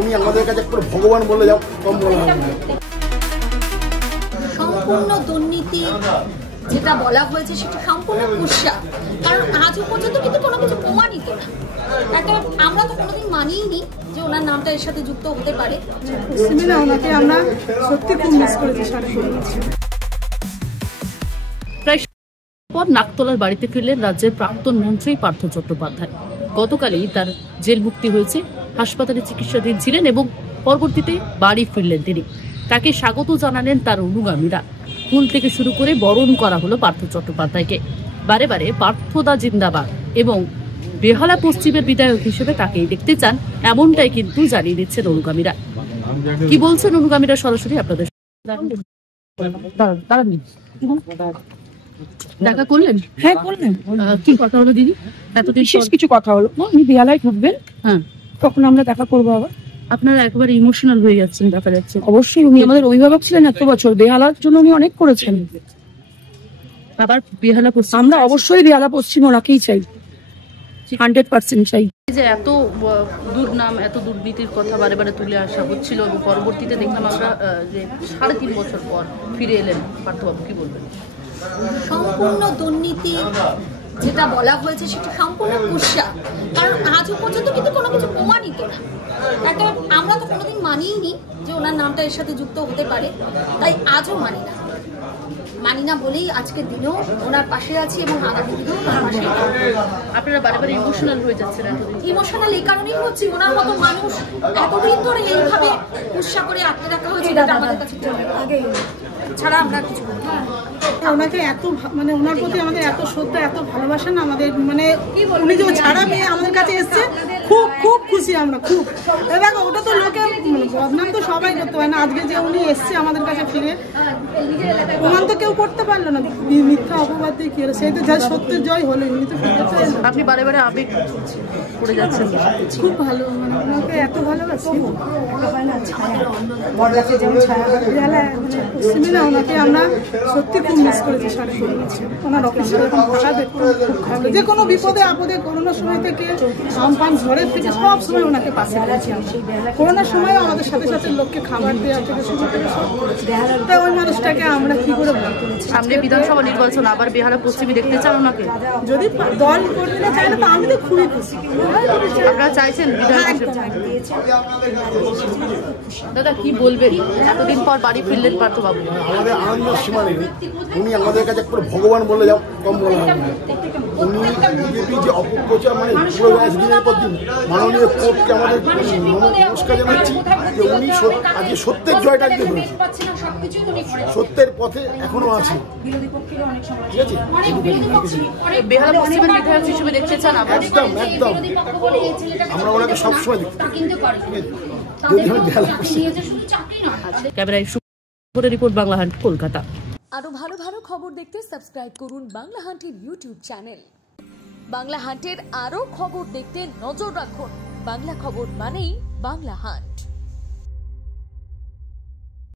উনি আমাদের কাছে একটু ভগবান বলে যাও কম বলে না। সম্পূর্ণ দুর্নীতি যেটা বলা হয়েছে সেটা সম্পূর্ণ কুৎসা, কারণ আজও পর্যন্ত কিন্তু কোনো কিছু প্রমাণিত না। একটা আমরা তো কোনোদিন মানিইনি যে ওনার নামটা এর সাথে যুক্ত হতে পারে। ওনাকে আমরা সত্যি খুব মিস করেছি। প্রায় পর নাকতলার বাড়িতে ফিরলেন রাজ্যের প্রাক্তন মন্ত্রী পার্থ চট্টোপাধ্যায়। গতকালই তার জেল মুক্তি হয়েছে, হাসপাতালে চিকিৎসাধীন ছিলেন এবং পরবর্তীতে বাড়ি ফিরলেন তিনি। তাকে স্বাগত জানালেন তার অনুগামীরা। ফুল থেকে শুরু করে বরণ করা হলো পার্থ চট্টোপাধ্যায়কে। বারে বারে পার্থদা জিন্দাবাদ এবং বেহালা পশ্চিমের বিধায়ক হিসেবে তাকেই দেখতে চান, এমনটাই কিন্তু জানিয়ে দিচ্ছেন অনুগামীরা। কি বলছেন অনুগামীরা সরাসরি আপনাদের দেখা করলেন? হ্যাঁ করলেন। কি কথা হলো দিদি? এতদিন বিশেষ কিছু কথা হলো, উনি বেহালায় ঢুকবেন, হ্যাঁ তখন আমরা দেখা করবো আবার। আপনারা একেবারে ইমোশনাল হয়ে যাচ্ছেন, দেখা যাচ্ছে। অবশ্যই, উনি আমাদের অভিভাবক ছিলেন এত বছর, বেহালার জন্য উনি অনেক করেছেন। আবার বেহালা পশ্চিম, আমরা অবশ্যই বেহালা পশ্চিম ওনাকেই চাই, 100% চাই। যে এত দুর্নাম, এত দুর্নীতির কথা বারে বারে তুলে আসা হচ্ছিল এবং পরবর্তীতে দেখলাম আমরা যে 3.5 বছর পর ফিরে এলেন পার্থবাবু, কি বলবেন? সম্পূর্ণ দুর্নীতি যেটা বলা হয়েছে সেটা সম্পূর্ণ কুৎসা, কারণ আজও পর্যন্ত কিন্তু কোনো কিছু প্রমাণিত না। একটা আমরা তো কোনোদিন মানিইনি যে ওনার নামটা এর সাথে যুক্ত হতে পারে, তাই আজও মানি না বলেই আজকের দিনেও ওনার পাশে আছি এবং আগামী দিনেও ওনার পাশে। আপনারা বারে বারে ইমোশনাল হয়ে যাচ্ছেন। ইমোশনাল এই কারণেই হচ্ছে, ওনার মতো মানুষ এতদিন ধরে এইভাবে কুৎসা করে আটকে রাখা হয়েছে, এটা আমাদের কাছে আগেই ছাড়া আমরা কিছু বলতে পারি না। ওনাকে এত মানে ওনার প্রতি আমাদের এত শ্রদ্ধা, এত ভালোবাসা না আমাদের, মানে উনি যে ছাড়া মেয়ে আমাদের কাছে এসছে, খুব খুব খুশি আমরা, খুব। দেখো ওটা তো লোকের বদনাম তো সবাই করতে পারে না, আজকে যে উনি এসছে আমাদের কাছে ফিরে, প্রমাণ তো কেউ করতে পারলো না, মিথ্যা অপবাদ দিয়ে কি হলো, সেই তো যা সত্যের জয় হলো, উনি তো ফিরে চাই। আপনি বারে বারে আবেগ করে যাচ্ছেন, খুব ভালো, মানে ওনাকে এত ভালোবাসি। পশ্চিমে না ওনাকে আমরা সত্যি খুব মিস করেছি। ওনার অফিসে যে কোনো বিপদে আপদে করোনার সময় থেকে আমপান ঝড়ের থেকে সব সময় ওনাকে পাশে পেয়েছি। করোনার সময়ও আমাদের সাথে সাথে লোককে খাবার দেওয়া থেকে শুরু করে সব, তাই ওই মানুষটাকে আমরা কি করে ভুল করেছি। সামনে বিধানসভা নির্বাচন, আবার বেহালা পশ্চিমে দেখতে চান ওনাকে? যদি দল করতে চায় না তো আমি তো খুবই খুশি। আপনারা চাইছেন বিধায়ক? দাদা কি বলবেন, এতদিন পর বাড়ি ফিরলেন পার্থবাবু? আমাদের আনন্দের সীমা নেই। উনি আমাদের কাছে একটু ভগবান বলে যাও কম বলে না। উনি বিজেপি যে অপপ্রচার, মানে পুরো দিনের পর দিন মাননীয় কোর্টকে আমাদের নমস্কার জানাচ্ছি যে উনি আজকে সত্যের জয়টা আজকে হয়েছে, সত্যের পথে এখনো আছে। ঠিক আছে, বেহালা পশ্চিমের বিধায়ক হিসেবে দেখতে চান? একদম একদম, আমরা ওনাকে সবসময় দেখি। ক্যামেরায় রিপোর্ট, বাংলা হান্ট, কলকাতা। আরো ভালো ভালো খবর দেখতে সাবস্ক্রাইব করুন বাংলা হান্টের ইউটিউব চ্যানেল। বাংলা হান্টের আরো খবর দেখতে নজর রাখুন। বাংলা খবর মানেই বাংলা হান্ট।